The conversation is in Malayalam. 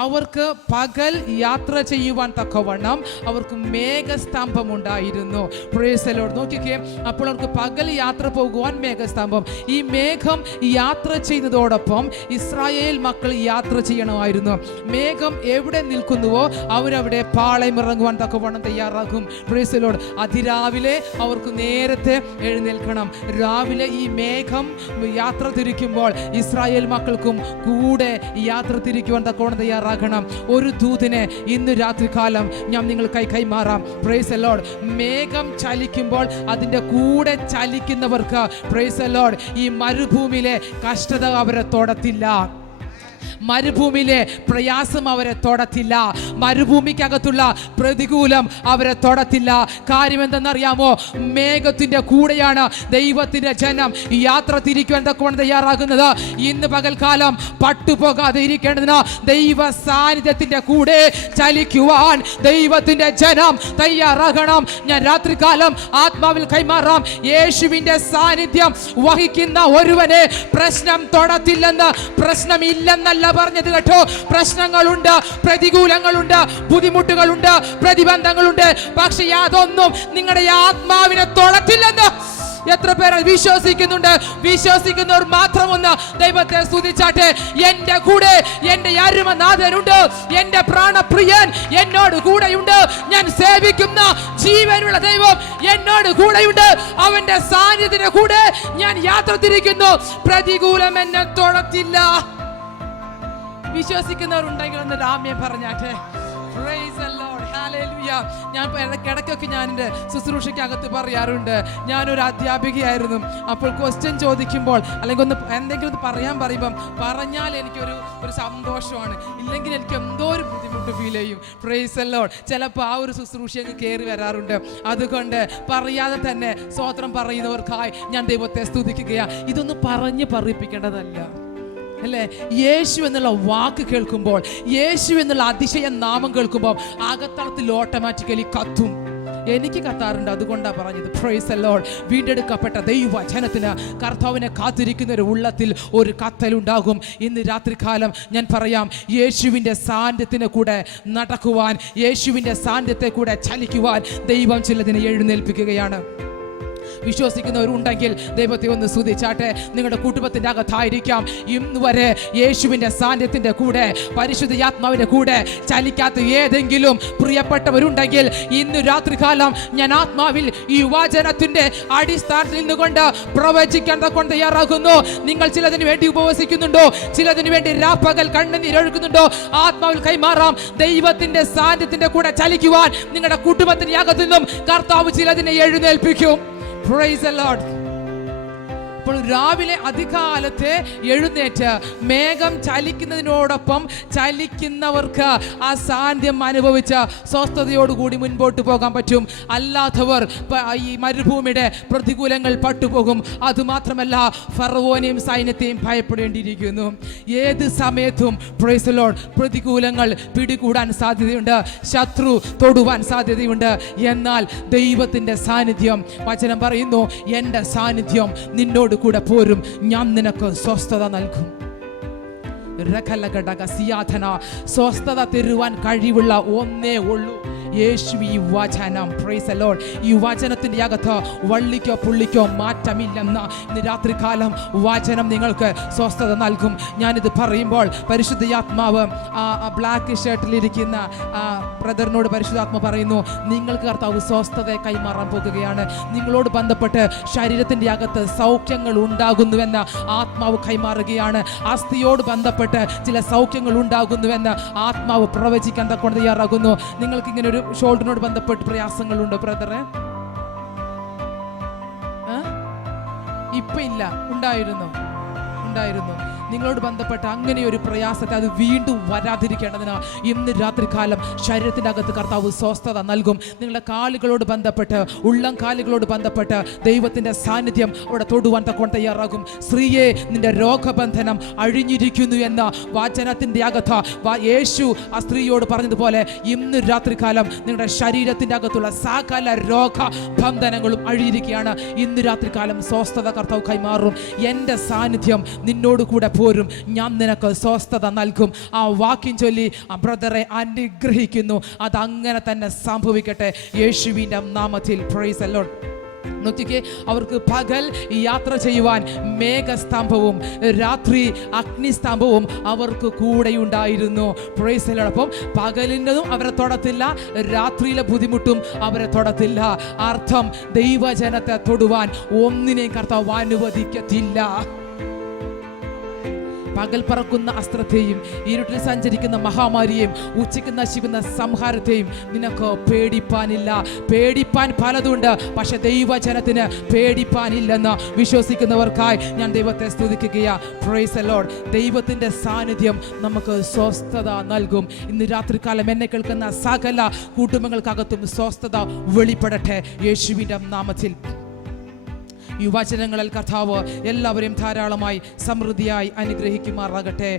അവർക്ക് പകൽ യാത്ര ചെയ്യുവാൻ തക്കവണ്ണം അവർക്ക് മേഘസ്തംഭം ഉണ്ടായിരുന്നു. Praise the Lord. നോക്കിക്കേ, അപ്പോൾ അവർക്ക് പകൽ യാത്ര പോകുവാൻ മേഘസ്തംഭം. ഈ മേഘം യാത്ര ചെയ്യുന്നതോടൊപ്പം ഇസ്രായേൽ മക്കൾ യാത്ര ചെയ്യണമായിരുന്നു. മേഘം എവിടെ നിൽക്കുന്നുവോ അവരവിടെ പാളയമിറങ്ങുവാൻ തക്കവണ്ണം തയ്യാറാകും. Praise the Lord. അതിരാവിലെ അവർക്ക് നേരത്തെ എഴുന്നേൽക്കണം. രാവിലെ ഈ മേഘം യാത്ര തിരിക്കുമ്പോൾ ഇസ്രായേൽ മക്കൾക്കും കൂടെ യാത്ര തിരിക്കുവാൻ തക്കവണ്ണം തയ്യാറാകണം. ഒരു ദൂതിനെ ഇന്ന് രാത്രികാലം ഞാൻ നിങ്ങൾക്കായി കൈമാറാം. Praise the Lord. മേഘം ചലിക്കുമ്പോൾ അതിൻ്റെ കൂടെ ചലിക്കുന്നവർക്ക് പ്രൈസ് ദി ലോർഡ് ഈ മരുഭൂമിയിലെ കഷ്ടത അവരെ തൊടത്തില്ല. മരുഭൂമിയിലെ പ്രയാസം അവരെ തൊടത്തില്ല. മരുഭൂമിക്കകത്തുള്ള പ്രതികൂലം അവരെ തൊടത്തില്ല. കാര്യം എന്തെന്നറിയാമോ? മേഘത്തിന്റെ കൂടെയാണ് ദൈവത്തിന്റെ ജനം യാത്ര തിരിക്കുവാൻ തക്കവണ്ണം തയ്യാറാകുന്നത്. ഇന്ന് പകൽക്കാലം പട്ടുപോകാതെ ഇരിക്കേണ്ടതിന് ദൈവ സാന്നിധ്യത്തിന്റെ കൂടെ ചലിക്കുവാൻ ദൈവത്തിന്റെ ജനം തയ്യാറാകണം. ഞാൻ രാത്രികാലം ആത്മാവിൽ കൈമാറാം. യേശുവിന്റെ സാന്നിധ്യം വഹിക്കുന്ന ഒരുവനെ പ്രശ്നം തൊടത്തില്ലെന്ന്, പ്രശ്നമില്ലെന്നല്ല പറഞ്ഞത് കേട്ടോ. പ്രശ്നങ്ങളുണ്ട്, പ്രതികൂലങ്ങളുണ്ട്, ബുദ്ധിമുട്ടുകളുണ്ട്, പ്രതിബന്ധങ്ങളുണ്ട്. പക്ഷെ അതൊന്നും നിങ്ങളുടെ ആത്മാവിനെ തൊടത്തില്ലെന്ന് എത്ര പേർ വിശ്വസിക്കുന്നുണ്ട്? വിശ്വസിക്കുന്നവർ മാത്രം ഒന്ന് ദൈവത്തെ സ്തുതിച്ചാട്ടെ. എന്റെ കൂടെ എന്റെ അരുമനാഥനുണ്ട്, എന്റെ പ്രാണപ്രിയൻ എന്നോട് കൂടെയുണ്ട്. ഞാൻ സേവിക്കുന്ന ജീവനുള്ള ദൈവം എന്നോട് കൂടെയുണ്ട്. അവന്റെ സാന്നിധ്യത്തിന്റെ കൂടെ ഞാൻ യാത്ര തിരിക്കുന്നു. പ്രതികൂലം എന്നെ തൊടത്തില്ല. വിശ്വസിക്കുന്നവരുണ്ടെങ്കിൽ ഒന്ന് രാമ്യം പറഞ്ഞാട്ടെ. Praise the Lord. Hallelujah. ഞാൻ ഇടയ്ക്കൊക്കെ ഞാൻ എൻ്റെ ശുശ്രൂഷയ്ക്കകത്ത് പറയാറുണ്ട്, ഞാനൊരു അധ്യാപികയായിരുന്നു. അപ്പോൾ ക്വസ്റ്റ്യൻ ചോദിക്കുമ്പോൾ അല്ലെങ്കിൽ എന്തെങ്കിലും പറയുമ്പം പറഞ്ഞാൽ എനിക്കൊരു സന്തോഷമാണ്, ഇല്ലെങ്കിൽ എനിക്ക് എന്തോ ഒരു ബുദ്ധിമുട്ട് ഫീൽ ചെയ്യും. Praise the Lord. ചിലപ്പോൾ ആ ഒരു ശുശ്രൂഷ അങ്ങ് കയറി വരാറുണ്ട്. അതുകൊണ്ട് പറയാതെ തന്നെ സ്തോത്രം പറയുന്നവർക്കായി ഞാൻ ദൈവത്തെ സ്തുതിക്കുകയാണ്. ഇതൊന്നും പറഞ്ഞ് പറയിപ്പിക്കേണ്ടതല്ല അല്ലേ? യേശു എന്നുള്ള വാക്ക് കേൾക്കുമ്പോൾ, യേശു എന്നുള്ള അതിശയ നാമം കേൾക്കുമ്പോൾ അകത്തളത്തിൽ ഓട്ടോമാറ്റിക്കലി കത്തും. എനിക്ക് കത്താറുണ്ട്. അതുകൊണ്ടാണ് പറഞ്ഞത്. Praise the Lord. വീണ്ടെടുക്കപ്പെട്ട ദൈവ ജനത്തിന് കർത്താവിനെ കാത്തിരിക്കുന്ന ഒരു ഉള്ളത്തിൽ ഒരു കത്തലുണ്ടാകും. ഇന്ന് രാത്രികാലം ഞാൻ പറയാം, യേശുവിൻ്റെ സാന്നിധ്യത്തിന് കൂടെ നടക്കുവാൻ, യേശുവിൻ്റെ സാന്നിധ്യത്തെ കൂടെ ചലിക്കുവാൻ ദൈവം ചിലതിനെ എഴുന്നേൽപ്പിക്കുകയാണ്. വിശ്വസിക്കുന്നവരുണ്ടെങ്കിൽ ദൈവത്തെ ഒന്ന് സ്തുതിച്ചാട്ടെ. നിങ്ങളുടെ കുടുംബത്തിൻ്റെ അകത്തായിരിക്കാം ഇന്ന് വരെ യേശുവിൻ്റെ സാന്നിധ്യത്തിൻ്റെ കൂടെ, പരിശുദ്ധാത്മാവിൻ്റെ കൂടെ ചലിക്കാത്ത ഏതെങ്കിലും പ്രിയപ്പെട്ടവരുണ്ടെങ്കിൽ ഇന്ന് രാത്രികാലം ഞാൻ ആത്മാവിൽ ഈ വചനത്തിൻ്റെ അടിസ്ഥാനത്തിൽ നിന്നുകൊണ്ട് പ്രവചിക്കാൻ കൊണ്ട് തയ്യാറാകുന്നു. നിങ്ങൾ ചിലതിന് വേണ്ടി ഉപവസിക്കുന്നുണ്ടോ? ചിലതിന് വേണ്ടി രാപ്പകൽ കണ്ണുനീരൊഴുക്കുന്നുണ്ടോ? ആത്മാവിൽ കൈമാറാം. ദൈവത്തിൻ്റെ സാന്നിധ്യത്തിൻ്റെ കൂടെ ചലിക്കുവാൻ നിങ്ങളുടെ കുടുംബത്തിൻ്റെ അകത്തു നിന്നും കർത്താവ് ചിലതിനെ എഴുന്നേൽപ്പിക്കും. Praise the Lord. അപ്പോൾ രാവിലെ അധികാലത്തെ എഴുന്നേറ്റ് മേഘം ചലിക്കുന്നതിനോടൊപ്പം ചലിക്കുന്നവർക്ക് ആ സാന്നിധ്യം അനുഭവിച്ച് സ്വസ്ഥതയോടുകൂടി മുൻപോട്ട് പോകാൻ പറ്റും. അല്ലാത്തവർ ഈ മരുഭൂമിയുടെ പ്രതികൂലങ്ങൾ പട്ടുപോകും. അതുമാത്രമല്ല, ഫറവോനെയും സൈന്യത്തെയും ഭയപ്പെടേണ്ടിയിരിക്കുന്നു. ഏത് സമയത്തും പ്രൈസ് ദി ലോർഡ് പ്രതികൂലങ്ങൾ പിടികൂടാൻ സാധ്യതയുണ്ട്, ശത്രു തൊടുവാൻ സാധ്യതയുണ്ട്. എന്നാൽ ദൈവത്തിൻ്റെ സാന്നിധ്യം, വചനം പറയുന്നു, എൻ്റെ സാന്നിധ്യം നിന്നോട് കൂടെ പോരും, ഞാൻ നിനക്ക് സ്വസ്ഥത നൽകും. സ്വസ്ഥത തരുവാൻ കഴിവുള്ള ഒന്നേ ഉള്ളൂ, യേശു. ഈ വചനം, പ്രൈസ് ദി ലോർഡ്, ഈ വചനത്തിൻ്റെ അകത്ത് വള്ളിക്കോ പുള്ളിക്കോ മാറ്റമില്ലെന്ന് ഇന്ന് രാത്രികാലം വചനം നിങ്ങൾക്ക് സ്വസ്ഥത നൽകും. ഞാനിത് പറയുമ്പോൾ പരിശുദ്ധാത്മാവ് ബ്ലാക്ക് ഷർട്ടിലിരിക്കുന്ന ബ്രദറിനോട് പരിശുദ്ധാത്മാവ് പറയുന്നു, നിങ്ങൾക്ക് കർത്താവ് സ്വസ്ഥതയെ കൈമാറാൻ പോകുകയാണ്. നിങ്ങളോട് ബന്ധപ്പെട്ട് ശരീരത്തിൻ്റെ അകത്ത് സൗഖ്യങ്ങൾ ഉണ്ടാകുന്നുവെന്ന് ആത്മാവ് കൈമാറുകയാണ്. അസ്ഥിയോട് ബന്ധപ്പെട്ട് ചില സൗഖ്യങ്ങൾ ഉണ്ടാകുന്നുവെന്ന് ആത്മാവ് പ്രവചിക്കാൻ കൊണ്ട് തയ്യാറാകുന്നു. നിങ്ങൾക്ക് ഇങ്ങനെ ഒരു ഷോൾഡറിനോട് ബന്ധപ്പെട്ട് പ്രയാസങ്ങളുണ്ടോ ബ്രദറെ? ഇപ്പൊ ഇല്ല, ഉണ്ടായിരുന്നു. നിങ്ങളോട് ബന്ധപ്പെട്ട അങ്ങനെ ഒരു പ്രയാസത്തെ അത് വീണ്ടും വരാതിരിക്കേണ്ടതിന് ഇന്ന് രാത്രികാലം ശരീരത്തിൻ്റെ അകത്ത് കർത്താവ് സ്വസ്ഥത നൽകും. നിങ്ങളുടെ കാലുകളോട് ബന്ധപ്പെട്ട്, ഉള്ളം കാലുകളോട് ബന്ധപ്പെട്ട് ദൈവത്തിൻ്റെ സാന്നിധ്യം അവിടെ തൊടുവാൻ തക്കൊണ്ട് തയ്യാറാകും. സ്ത്രീയെ, നിന്റെ രോഗബന്ധനം അഴിഞ്ഞിരിക്കുന്നു എന്ന വചനത്തിൻ്റെ അകത്ത് യേശു ആ സ്ത്രീയോട് പറഞ്ഞതുപോലെ ഇന്ന് രാത്രികാലം നിങ്ങളുടെ ശരീരത്തിൻ്റെ അകത്തുള്ള സകല രോഗബന്ധനങ്ങളും അഴിഞ്ഞിരിക്കുകയാണ്. ഇന്ന് രാത്രികാലം സ്വസ്ഥത കർത്താവ് കൈമാറും. എൻ്റെ സാന്നിധ്യം നിന്നോട് കൂടെ പോരും ഞാൻ നിനക്ക് സ്വസ്ഥത നൽകും. ആ വാക്യം ചൊല്ലി ആ ബ്രദറെ അനുഗ്രഹിക്കുന്നു. അതങ്ങനെ തന്നെ സംഭവിക്കട്ടെ യേശുവിൻ്റെ നാമത്തിൽ. Praise the Lord. നോക്കിക്കേ, അവർക്ക് പകൽ യാത്ര ചെയ്യുവാൻ മേഘസ്തംഭവും രാത്രി അഗ്നിസ്തംഭവും അവർക്ക് കൂടെയുണ്ടായിരുന്നു. Praise the Lord. അപ്പം പകലിൻ്റെതും അവരെ തൊടത്തില്ല, രാത്രിയിലെ ബുദ്ധിമുട്ടും അവരെ തൊടത്തില്ല. അർത്ഥം ദൈവജനത്തെ തൊടുവാൻ ഒന്നിനെയും കർത്താവ് അനുവദിക്കത്തില്ല. പകൽ പറക്കുന്ന അസ്ത്രത്തെയും ഇരുട്ടിൽ സഞ്ചരിക്കുന്ന മഹാമാരിയെയും ഉച്ചയ്ക്ക് നശിക്കുന്ന സംഹാരത്തെയും നിനക്ക് പേടിപ്പാനില്ല. പേടിപ്പാൻ പലതുണ്ട്, പക്ഷെ ദൈവജനത്തിന് പേടിപ്പാനില്ലെന്ന് വിശ്വസിക്കുന്നവർക്കായി ഞാൻ ദൈവത്തെ സ്തുതിക്കുകയാ. Praise the Lord. ദൈവത്തിൻ്റെ സാന്നിധ്യം നമുക്ക് സ്വസ്ഥത നൽകും. ഇന്ന് രാത്രികാലം എന്നെ കേൾക്കുന്ന സകല കുടുംബങ്ങൾക്കകത്തും സ്വസ്ഥത വെളിപ്പെടട്ടെ യേശുവിൻ്റെ നാമത്തിൽ. ഈ വചനങ്ങളിൽ കർത്താവ് എല്ലാവരെയും ധാരാളമായി സമൃദ്ധിയായി അനുഗ്രഹിക്കുമാറാകട്ടെ.